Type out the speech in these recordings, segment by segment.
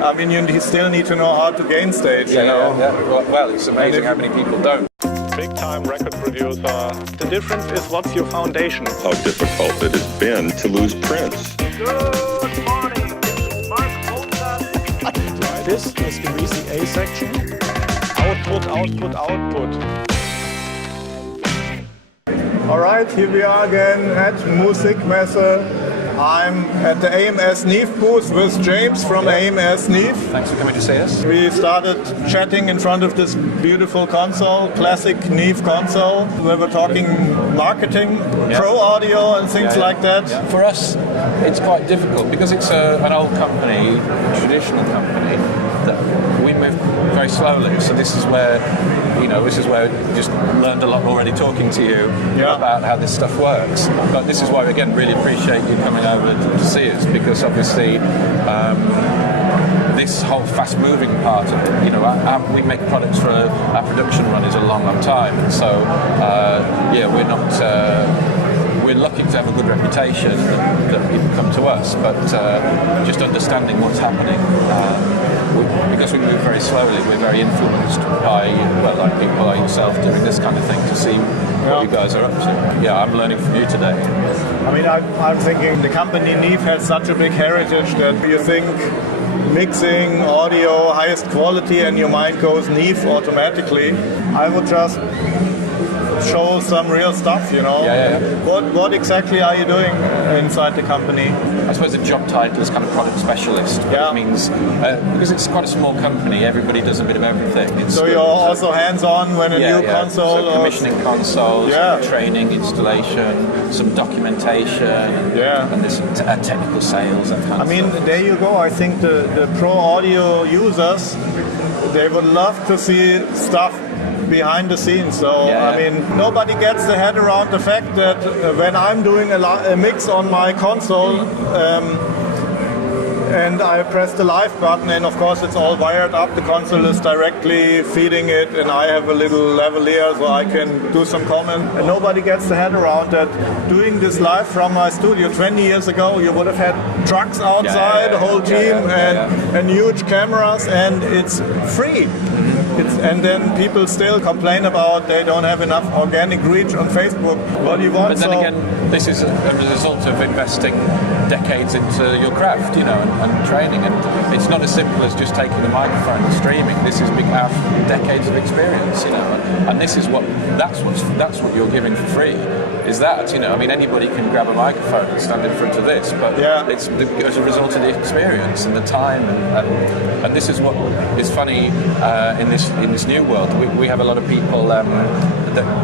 I mean, you still need to know how to gain stage, you know? Yeah. Well, it's amazing how many people don't. Big time record producer. The difference is what's your foundation? How difficult it has been to lose Prince. Good morning, this is Mark Holzert. This is the VCA section. Output, output, output. Alright, here we are again at Musikmesse. I'm at the AMS Neve booth with James from AMS Neve. Thanks for coming to see us. We started chatting in front of this beautiful console, classic Neve console. We were talking marketing, pro audio and things like that. Yeah. For us, it's quite difficult because it's an old company, a traditional company, that we move very slowly. So this is where we just learned a lot already talking to you about how this stuff works. But this is why, again, really appreciate you coming over to see us, because obviously this whole fast-moving part of it, we make products for our production run is a long, long time. And so, we're lucky to have a good reputation that people come to us, but just understanding what's happening. Because we move very slowly, we're very influenced by, like people like yourself doing this kind of thing to see what you guys are up to. Yeah, I'm learning from you today. I mean, I'm thinking the company Neve has such a big heritage that you think mixing, audio, highest quality, and your mind goes Neve automatically. I would just show some real stuff, you know. What exactly are you doing inside the company? I suppose the job title is kind of product specialist. It means because it's quite a small company, everybody does a bit of everything. So you're also hands-on when a new console, so commissioning consoles, training, installation, some documentation, and there's technical sales. That kind of stuff. There you go. I think the pro audio users, they would love to see stuff behind the scenes. So nobody gets the head around the fact that when I'm doing a mix on my console and I press the live button, and of course it's all wired up, the console is directly feeding it, and I have a little lavalier so I can do some comment, and nobody gets the head around that doing this live from my studio 20 years ago, you would have had trucks outside, a whole team and huge cameras, and it's free. And then people still complain about they don't have enough organic reach on Facebook. What do you want? But then again, this is a result of investing decades into your craft, and training. And it's not as simple as just taking a microphone and streaming. This is decades of experience, And this is that's what you're giving for free. Is that, anybody can grab a microphone and stand in front of this, but it's as a result of the experience and the time, and this is what is funny in this new world. We have a lot of people that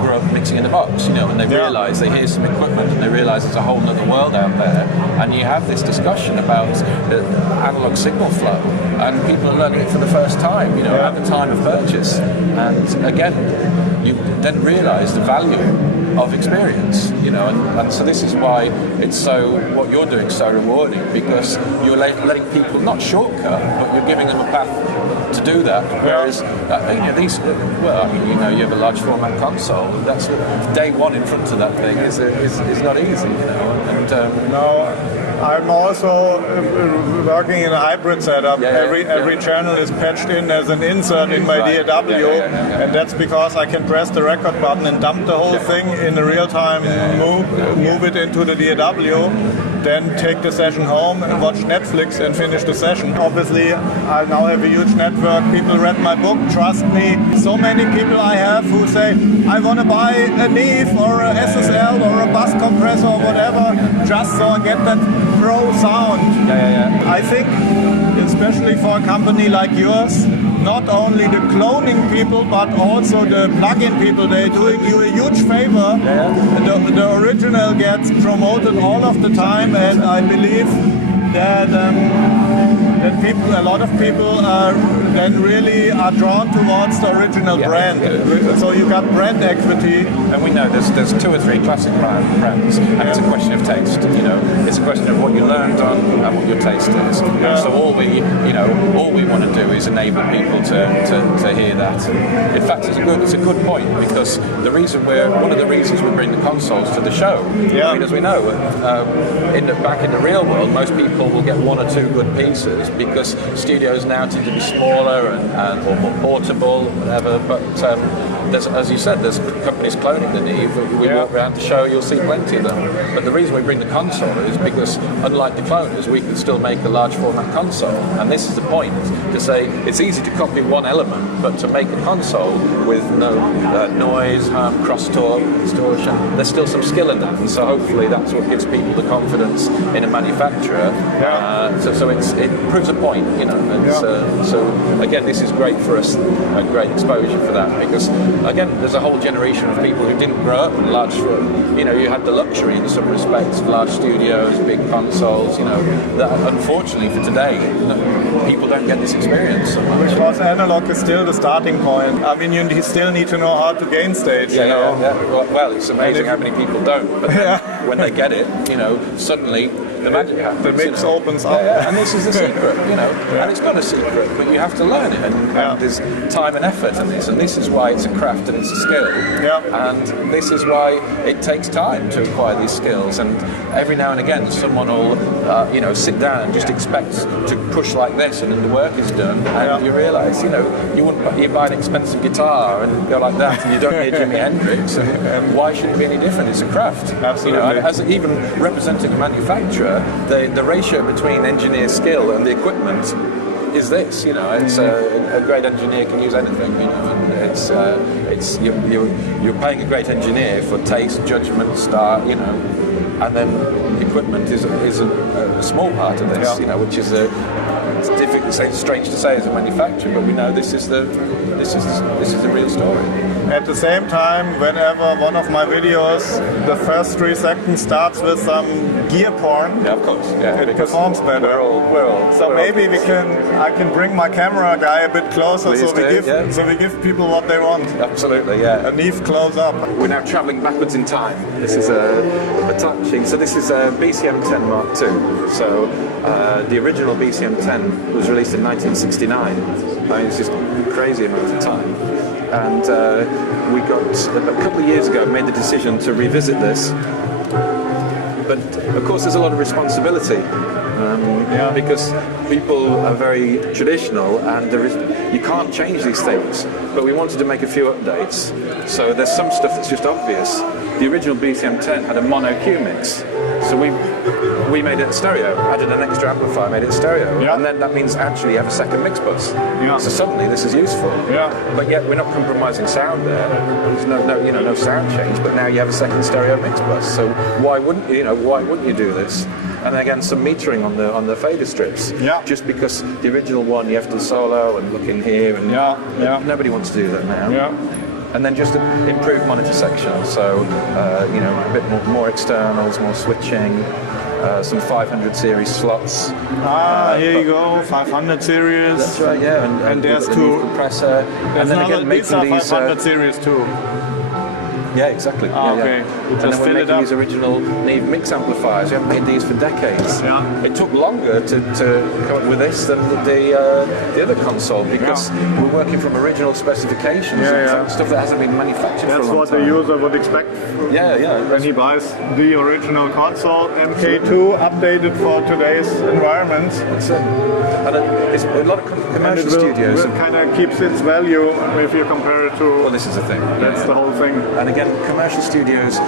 grew up mixing in the box, and they realise, they hear some equipment and they realise there's a whole other world out there, and you have this discussion about the analog signal flow, and people are learning it for the first time, at the time of purchase, and again, you then realise the value of experience, and so this is why what you're doing is so rewarding, because you're letting people not shortcut, but you're giving them a path to do that. Whereas you have a large format console. That's day one in front of that thing is not easy, And I'm also working in a hybrid setup. Every channel is patched in as an insert in my DAW, and that's because I can press the record button and dump the whole thing in a real-time move it into the DAW, then take the session home and watch Netflix and finish the session. Obviously, I now have a huge network. People read my book, trust me. So many people I have who say, I want to buy a Neve or a SSL or a bus compressor or whatever, just so I get that pro sound. I think, especially for a company like yours, not only the cloning people, but also the plug-in people, they're doing you a huge favor. The original gets promoted all of the time, and I believe that a lot of people then really are drawn towards the original brand. So you got brand equity. And we know there's two or three classic brands, and it's a question of taste. It's a question of what you learned on and what your taste is. And so all we want to do is enable people to hear that. In fact, it's a good point, because one of the reasons we bring the consoles to the show. As we know, back in the real world, most people will get one or two good pieces, because studios now tend to be smaller and or more portable, whatever. But there's, as you said, there's companies cloning the Neve. We walk around the show, you'll see plenty of them. But the reason we bring the console is because, unlike the cloners, we can still make a large format console. And this is the point, to say it's easy to copy one element, but to make a console with no noise, harm, crosstalk, distortion, there's still some skill in that. And so hopefully that's what gives people the confidence in a manufacturer. So it proves a point, you know. And so again, this is great for us, a great exposure for that, because again, there's a whole generation of people who didn't grow up with large, you know, you had the luxury in some respects of large studios, big consoles, you know, that unfortunately for today, people don't get this experience so much. Because analog is still the starting point. I mean, you still need to know how to gain stage, you know. Well, it's amazing how many people don't, but then when they get it, you know, suddenly the magic happens. The mix opens up. And this is the secret, you know. And it's not a secret, but you have to learn it. And there's time and effort in this. And this is why it's a craft and it's a skill. And this is why it takes time to acquire these skills. And every now and again, someone will, you know, sit down and just expect to push like this, and then the work is done. And you realise, you know, you buy an expensive guitar and go like that, and you don't hear Jimi Hendrix. And why should it be any different? It's a craft. Absolutely. You know, as even representing a manufacturer, the ratio between engineer skill and the equipment is this, you know. It's a great engineer can use anything, you know, and it's you're paying a great engineer for taste, judgment, start, you know, and then equipment is a small part of this, you know, which is it's difficult to say, it's strange to say as a manufacturer, but we know this is the real story. At the same time, whenever one of my videos, the first 3 seconds starts with some gear porn, of course, it performs better. So maybe I can bring my camera guy a bit closer, so we give people what they want. Absolutely, yeah. A Neve close up. We're now travelling backwards in time. This is a time machine. So this is a BCM-10 Mark II. So the original BCM-10 was released in 1969. I mean, it's just a crazy amount of time. And we got, a couple of years ago, made the decision to revisit this. But of course there's a lot of responsibility because people are very traditional, and you can't change these things. But we wanted to make a few updates. So there's some stuff that's just obvious. The original BCM-10 had a mono Q mix. So we made it a stereo, added an extra amplifier, made it stereo, and then that means actually you have a second mix bus. So suddenly this is useful. But yet we're not compromising sound there. There's no sound change, but now you have a second stereo mix bus. So why wouldn't you do this? And again, some metering on the fader strips. Just because the original one you have to solo and look in here, and nobody wants to do that now. And then just improved monitor section, so you know, a bit more externals, more switching, some 500 series slots. Here you go, 500 series. That's right, yeah. And there's 2 compressor. And then again, making these 500 series too. Yeah, exactly. Okay. And then we're making these original Neve mix amplifiers. We haven't made these for decades. It took longer to come up with this than the other console, because we're working from original specifications, stuff that hasn't been manufactured for a long time. That's what the user would expect when he buys the original console, MK2 updated for today's environment. That's it. And it's a lot of commercial studios. It kind of keeps its value if you compare it to... Well, this is the thing. That's the whole thing. And again, commercial studios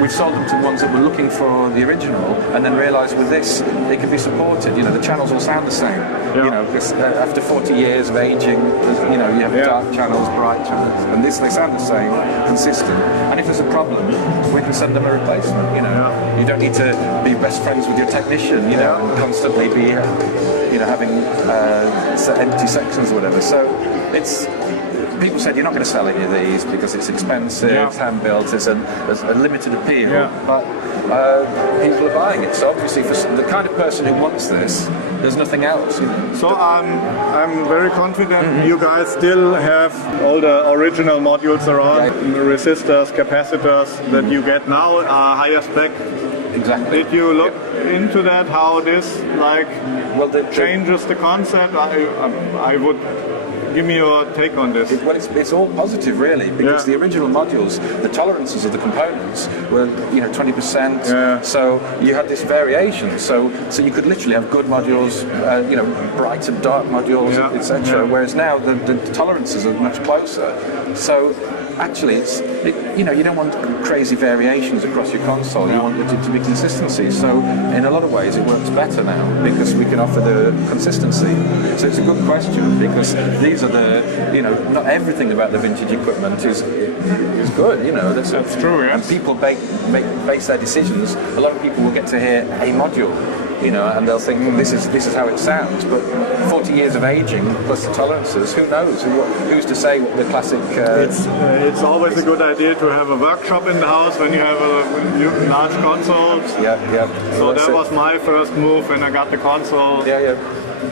we've sold them to ones that were looking for the original, and then realised with this it can be supported. You know, the channels will sound the same. You know, because after 40 years of aging, you know, you have dark channels, bright channels, and they sound the same, consistent. And if there's a problem, we can send them a replacement. You know, you don't need to be best friends with your technician. You know, and constantly be, you know, having empty sections or whatever. So it's. People said you're not going to sell any of these because it's expensive, hand-built, there's a limited appeal, but people are buying it. So obviously for the kind of person who wants this, there's nothing else. You know? So I'm very confident you guys still have all the original modules around, resistors, capacitors that you get now are higher spec. Exactly. Did you look into that, how this changes the concept? I would give me your take on this. Well, it's all positive, really, because the original modules, the tolerances of the components were 20%. Yeah. So you had this variation. So you could literally have good modules, bright and dark modules, etc. Yeah. Whereas now the tolerances are much closer. So actually, you don't want crazy variations across your console. You want it to be consistency. So in a lot of ways, it works better now because we can offer the consistency. So it's a good question because these are not everything about the vintage equipment is good. That's true. Yes. And people base their decisions. A lot of people will get to hear a module. And they'll think, this is how it sounds. But 40 years of aging plus the tolerances, who knows? Who's to say what the classic? It's always a good idea to have a workshop in the house when you have a large console. Yeah. So that was my first move when I got the console. Yeah.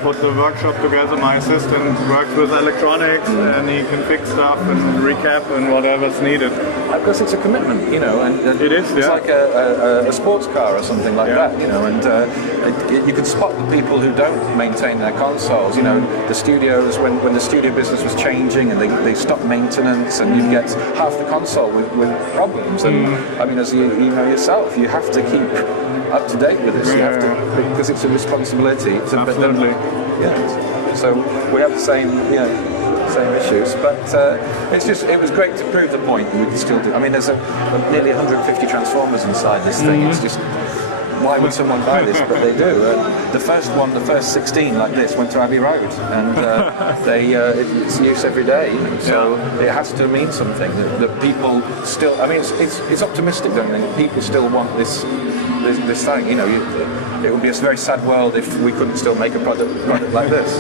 Put the workshop together. My assistant works with electronics, and he can fix stuff and recap and whatever's needed. Because it's a commitment, and it is. It's like a sports car or something like that, and you can spot the people who don't maintain their consoles. The studios when the studio business was changing and they stopped maintenance, and you'd get half the console with problems. And I mean, as you know yourself, you have to keep up to date with this. You have to, because it's a responsibility. Absolutely. So we have the same issues, but it was great to prove the point that we can still do. I mean, there's nearly 150 transformers inside this thing. It's just, why would someone buy this? But they do. The first 16 like this went to Abbey Road, and it's in use every day. So it has to mean something that people still. I mean, it's optimistic, don't you think? People still want this thing. It would be a very sad world if we couldn't still make a product like this.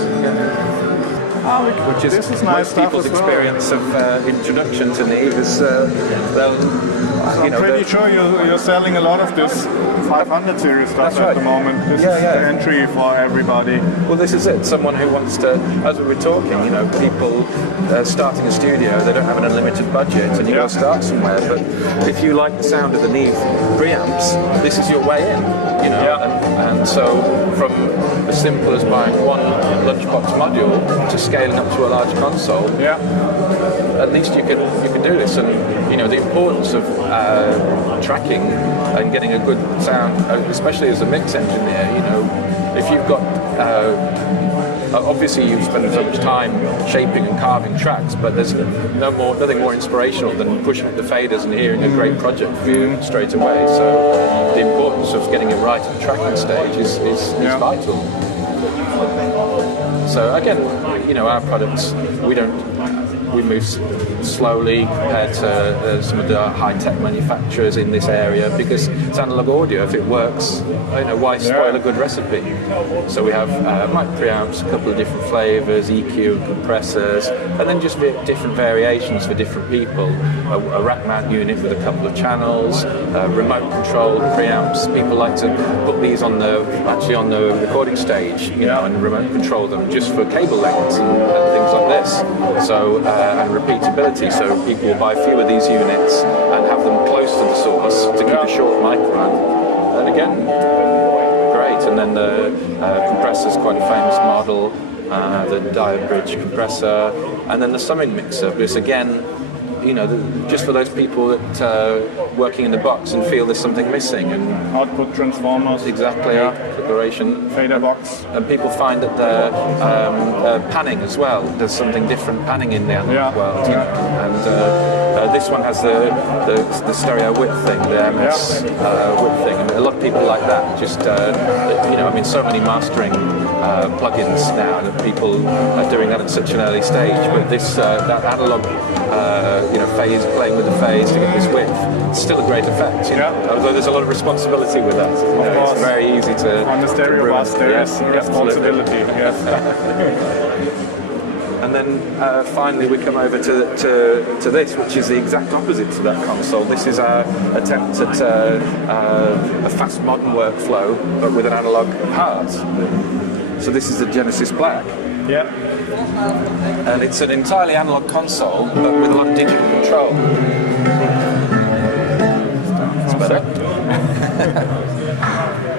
Which is nice most people's experience of introduction to Neve is I'm pretty sure you're selling a lot of this 500 series stuff at the moment. This is the entry for everybody. Well, this is it. Someone who wants to, as we were talking, people starting a studio, they don't have an unlimited budget, and you got to start somewhere. But if you like the sound of the Neve preamps, this is your way in. And so from as simple as buying one lunchbox module to scaling up to a large console, at least you can do this. And the importance of tracking and getting a good sound, especially as a mix engineer. If you've got obviously you've spent so much time shaping and carving tracks, but there's nothing more inspirational than pushing up the faders and hearing a great project for you straight away. So the importance of getting it right at the tracking stage is vital. So again, our products, we move slowly compared to some of the high-tech manufacturers in this area because it's analog audio. If it works, why spoil a good recipe? So we have mic preamps, a couple of different flavors, EQ, compressors, and then just different variations for different people. A rack mount unit with a couple of channels, remote-controlled preamps. People like to put these on the recording stage, and remote control them just for cable lengths and things like this. So and repeatability. So people will buy a few of these units and have them close to the source to keep a short mic run. And again, great. And then the compressor's quite a famous model, the diode bridge compressor, and then the summing mixer. Because again, just for those people that working in the box and feel there's something missing, and output transformers, exactly, configuration, fader box, and people find that the panning as well. There's something different panning in the analog world, and this one has the stereo width thing, the AMS width thing, and a lot of people like that. Just so many mastering plugins now that people are doing that at such an early stage, but this that analog phase, playing with the phase to get this width, it's still a great effect. Although there's a lot of responsibility with that. It's very easy to on the stereo bus. There is responsibility. Yes. And then finally we come over to this, which is the exact opposite to that console. This is our attempt at a fast modern workflow, but with an analog heart. So this is the Genesis Black. Yeah. And it's an entirely analog console, but with a lot of digital control. It's better.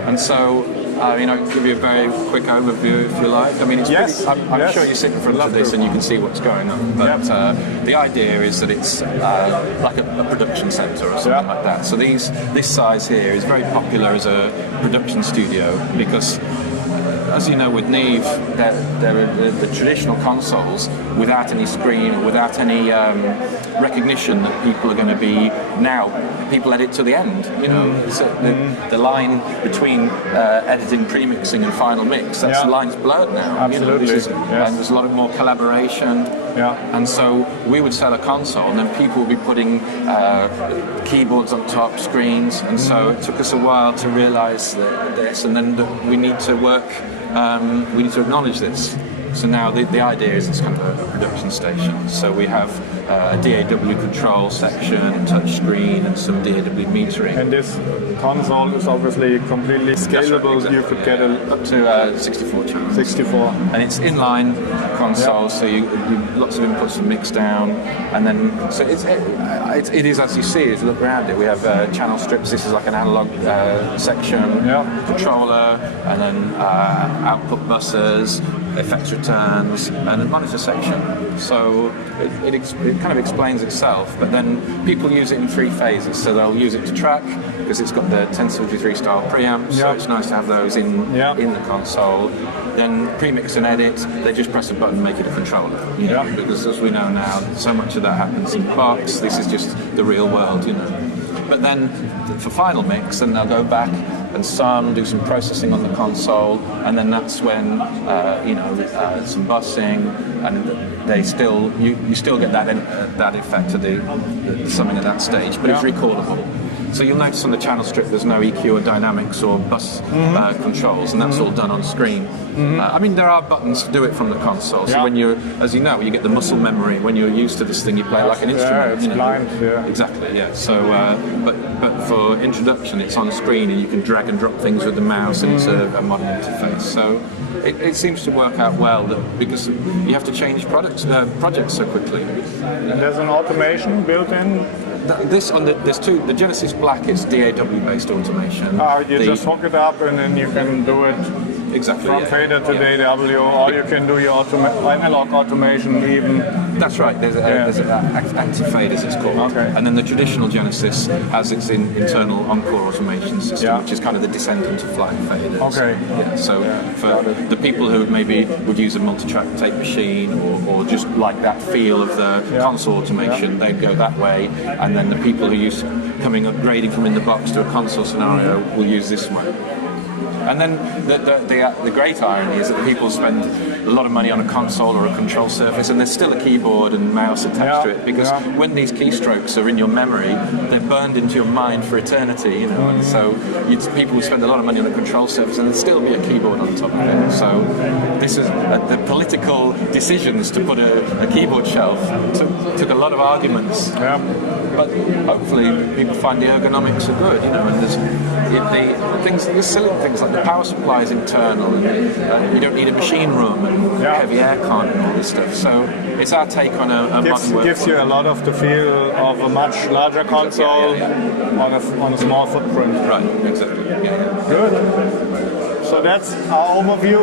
And so I'll give you a very quick overview if you like. I mean, it's I'm sure you sit in front of this and you can see what's going on. But the idea is that it's like a production centre or something like that. So this size here is very popular as a production studio because, as you know, with Neve, they're the traditional consoles without any screen, without any recognition that people are going to be now. People edit to the end, So the line between editing, pre-mixing, and final mix, the line's blurred now. Absolutely. And there's a lot more collaboration. Yeah. And so we would sell a console, and then people would be putting keyboards on top, screens, and so it took us a while to realise this, and then we need to work. We need to acknowledge this. So now the idea is it's kind of a production station. So we have a DAW control section, touch screen, and some DAW metering. And this console is obviously completely scalable. Right, exactly. You could get up to 64 channels. 64. And it's inline console, so you lots of inputs and mix down, and then so it is as you see. If you look around it, we have channel strips. This is like an analog section, controller, and then output buses, effects returns, and a monitor section. So it kind of explains itself, but then people use it in 3 phases. So they'll use it to track, because it's got the 1073 style preamps, so it's nice to have those in the console. Then pre-mix and edit, they just press a button and make it a controller. Because as we know now, so much of that happens in the box. This is just the real world, But then for final mix, then they'll go back and do some processing on the console, and then that's when some bussing, and you still get that effect of the summing at that stage, but it's recordable. So you'll notice on the channel strip there's no EQ or dynamics or bus controls, and that's all done on screen. I mean, there are buttons to do it from the console. So when you're, as you know, you get the muscle memory. When you're used to this thing, you play it like an instrument. It's blind. Exactly. Yeah. So, but for introduction, it's on screen, and you can drag and drop things with the mouse, and it's a modern interface. So it seems to work out well, because you have to change projects so quickly. And there's an automation built in. There's two. The Genesis Black is DAW based automation. You just hook it up and then you can do it from fader to DAW, or you can do your analog automation even. That's right. There's active faders, it's called. Okay. And then the traditional Genesis has its internal Encore automation system, which is kind of the descendant of flying faders. Okay. So for the people who maybe would use a multi-track tape machine or just like that feel of the console automation, they'd go that way. And then the people who use upgrading from in the box to a console scenario will use this one. And then the great irony is that people spend a lot of money on a console or a control surface, and there's still a keyboard and mouse attached to it, because when these keystrokes are in your memory, they're burned into your mind for eternity, and so people will spend a lot of money on a control surface and there'll still be a keyboard on top of it. So this is the political decisions to put a keyboard shelf took a lot of arguments. But hopefully people find the ergonomics are good, and there's silly things like the power supply is internal, and you don't need a machine room and heavy aircon and all this stuff. So it's our take on a modern workflow. Gives you a lot of the feel of a much larger console on a small footprint. Right, exactly. Good. So that's our overview.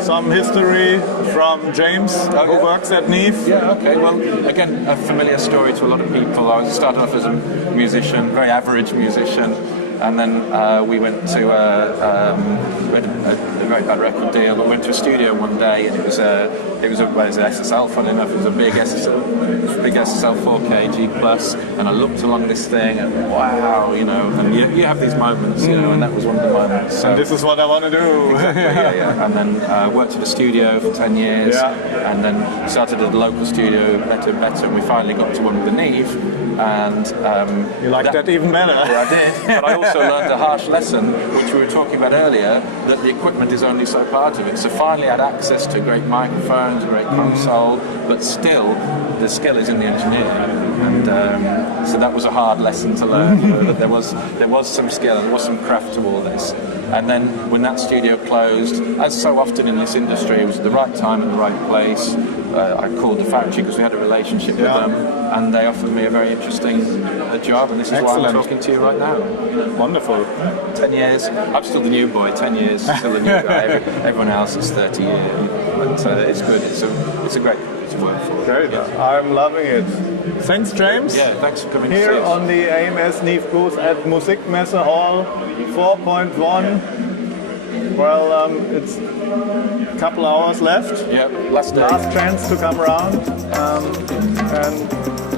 Some history from James, who works at Neve. Yeah, okay. Well, again, a familiar story to a lot of people. I started off as a musician, very average musician, and then we went to a very bad record deal. We went to a studio one day, and it was an SSL. Funny enough, it was a big SSL 4K G Plus, and I looked along this thing, and wow, and you have these moments, and that was one of the moments. So, and this is what I want to do. Exactly, And then worked at a studio for 10 years, and then started at a local studio, better and better, and we finally got to one with the Neve. And you liked that even better. Yeah, I did. But I also learned a harsh lesson, which we were talking about earlier, that the equipment is only so part of it. So finally I had access to great microphones, a great console, but still the skill is in the engineering. And so that was a hard lesson to learn, that there was some skill and there was some craft to all this. And then when that studio closed, as so often in this industry, it was at the right time at the right place. I called the factory because we had a relationship with them, and they offered me a very interesting job, and this is why I'm talking to you right now. Wonderful. 10 years. I'm still the new boy. 10 years, still the new guy. Everyone else is 30 years. But it's good. It's a great company to work for. Great. I'm loving it. Thanks, James. Yeah, thanks for coming here to see us. on the AMS Neve booth at Musikmesse Hall 4.1. Well, it's a couple hours left. Yeah, last chance to come around, and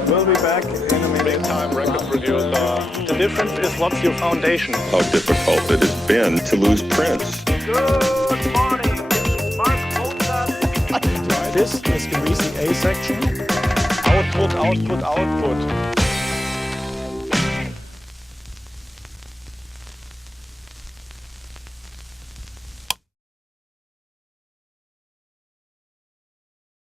we'll be back in a minute. Big time record producer. The difference is, what's your foundation? How difficult it has been to lose Prince. Good morning, Mark Mozart. This is the Music A section. Output, output, output.